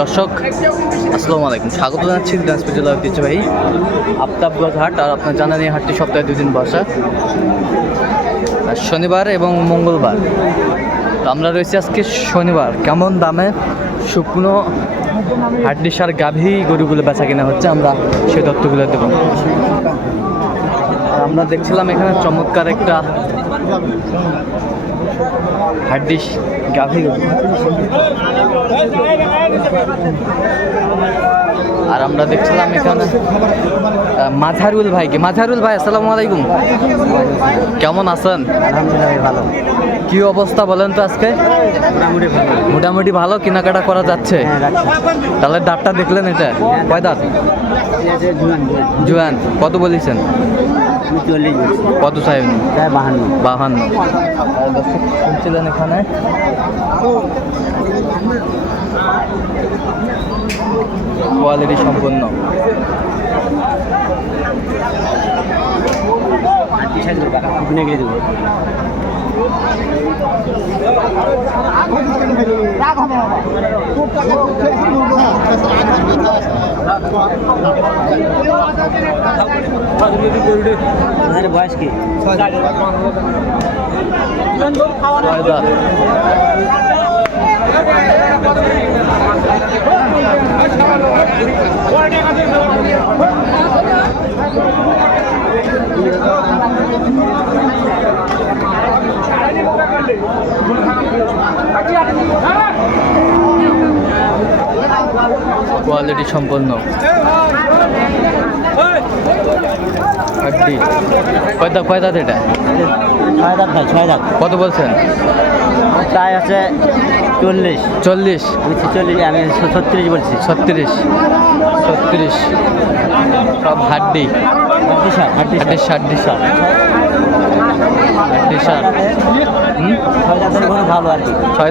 দর্শক, আসসালামু আলাইকুম। স্বাগত জানাচ্ছি দিনাজপুর জেলা ঐতিহ্যবাহী আফতাবগঞ্জ হাট, আর আপনার জানেন এই হাটটি সপ্তাহে দুই দিন বসা। শনিবার এবং মঙ্গলবার। তো আমরা রয়েছি আজকে শনিবার। কেমন দামে শুকনো হাড্ডি সার গাভী গরুগুলো বেচা কিনা হচ্ছে আমরা সেই তথ্যগুলো দেবো। আমরা দেখছিলাম এখানে চমৎকার একটা হাড্ডিস গাভী আর আমরা দেখছিলাম এখানে আহ, মাঝারুল ভাইকে। মাঝারুল ভাই আসসালামু আলাইকুম। কেমন আছেন? ভালো। কি অবস্থা বলেন তো আজকে? মোটামুটি ভালো। কেনাকাটা করা যাচ্ছে। হ্যাঁ তাহলে দাঁতটা দেখলেন এটা কয় দাঁত? জুয়ান কত বলেছেন? চল্লিশ কত প্রায় বাহান্ন। বাহান্ন। দর্শক শুনছিলেন এখানে? কোয়ালিটি সম্পন্ন। টাকা দেবো বয়স কি দাঁত? কোয়ালিটি সম্পন্ন। কয় দাঁত কয় দাঁত এটা ছয় দাঁত ভাই ছয় দাঁত কত বলছেন? চাই আছে চল্লিশ। চল্লিশ। আমি ছেচল্লিশ আমি ছত্রিশ বলছি। ছত্রিশ। ছত্রিশ। সব হাড্ডি। হাড্ডি সার হাড্ডি হাড্ডি হাড্ডি সার হাড্ডি সার হুম ছয় দাঁতের কোনো ভালো আর কি ছয়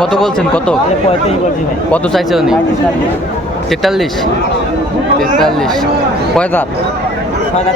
বলছি বলছেন? কত? কত চাইছে উনি? তেতাল্লিশ। তেতাল্লিশ। কয় দাঁত?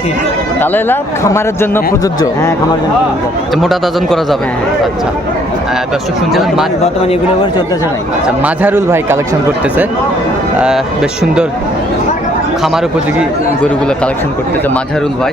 ঠিক তাহলে খামারের জন্য প্রযোজ্য। হ্যাঁ খামার জন্য যে মোটা দাজন করা যাবে। হ্যাঁ। আচ্ছা। দর্শক শুনছিলেন বর্তমানে এগুলো চলতেছে আচ্ছা মাঝারুল ভাই কালেকশন করতেছে। বেশ সুন্দর। খামার উপযোগী গরুগুলো কালেকশন করতে করতেছে মাঝারুল ভাই।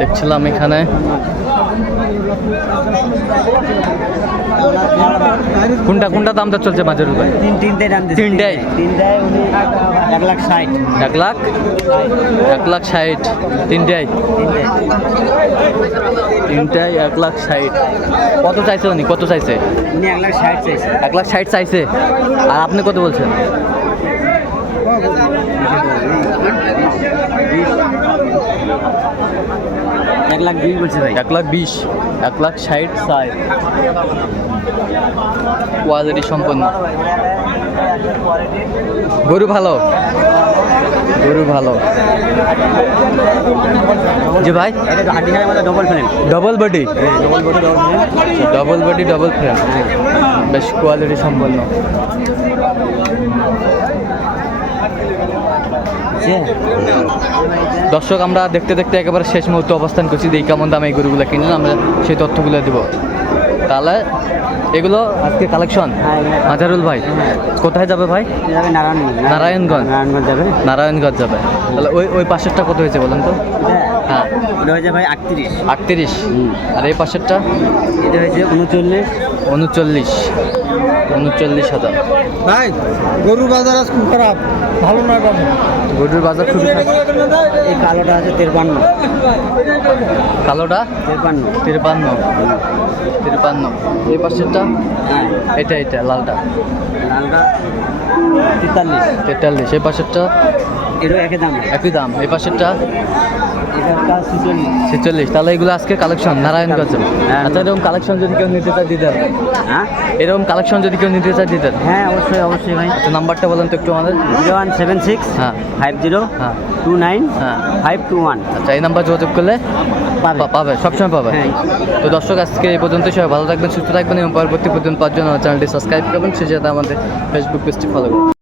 দেখছিলাম এখানে। কোনটা কোনটা দামটা চলছে মাঝারুল ভাই? তিন তিনটাই দাম? এক লাখ ষাট। এক লাখ? এক লাখ ষাট। তিনটাই? তিনটাই তিনটাই এক লাখ ষাট। কত চাইছে উনি? কত চাইছে? উনি এক লাখ ষাট চাইছে। এক লাখ ষাট চাইছে। আর আপনি কত বলছেন? এক লাখ দুই বলছে ভাই। এক লাখ বিশ এক লাখ ষাট ষাট। কোয়ালিটি সম্পন্ন। গরু ভালো? গরু ভালো। জি ভাই। Double frame double body double body double frame double body double frame বেশ কোয়ালিটি সম্পন্ন। দর্শক আমরা দেখতে দেখতে একেবারে শেষ মুহূর্তে অবস্থান করছি। এই কেমন দামে এই গরুগুলো কিনলাম আমরা সেই তথ্যগুলো দেবো। তাহলে এগুলো আজকে কালেকশন? আজারুল মাজারুল ভাই কোথায় যাবে ভাই? যাবে নারায়ণগঞ্জ। নারায়ণগঞ্জ। নারায়ণগঞ্জ যাবে। নারায়ণগঞ্জ যাবে। তাহলে ওই ওই পাশেরটা কত হয়েছে বলেন তো? হ্যাঁ। ওটা হয়েছে ভাই আটত্রিশ। আটত্রিশ। আর এই পাশেরটা? এটা হয়েছে উনচল্লিশ। উনচল্লিশ। উনচল্লিশ হাজার। ভাই গরুর বাজার আজ খুব খারাপ। ভালো না কম গরুর বাজার খারাপ। এই কালোটা আছে তেরপান্ন। কালোটা? তেরপান্ন। তিরপান্ন। তিরপান্ন। এই পাশেরটা? হ্যাঁ। এটা এটা লালটা। লালটা তেতাল্লিশ। তেতাল্লিশ। এই পাশেরটা? এটাও একই দাম। একই দাম। এই পাশেরটা? এটা ছিচল্লিশ। তাহলে এগুলো আজকে কালেকশন নারায়ণগঞ্জ হ্যাঁ। আচ্ছা এরকম কালেকশন যদি কেউ নিতে চায় দিতেন। হ্যাঁ? এরকম কালেকশন যদি কেউ নিতে চায় দিতেন। হ্যাঁ অবশ্যই অবশ্যই ভাই। আচ্ছা নাম্বারটা বলেন তো একটু আমাদের। জিরো ওয়ান সেভেন সিক্স হ্যাঁ। ফাইভ জিরো হ্যাঁ। টু নাইন হ্যাঁ। Five two one. আচ্ছা এই নাম্বার যোগাযোগ করলে পাবে। সবসময় পাবে। হ্যাঁ। তো দর্শক আজকে এই পর্যন্ত সবাই ভালো থাকবেন সুস্থ থাকবেন এবং পরবর্তী পর্যন্ত পাঁচজন চ্যানেলটি সাবস্ক্রাইব করবেন। সেই সাথে আমাদের ফেসবুক পেজটি ফলো করবেন।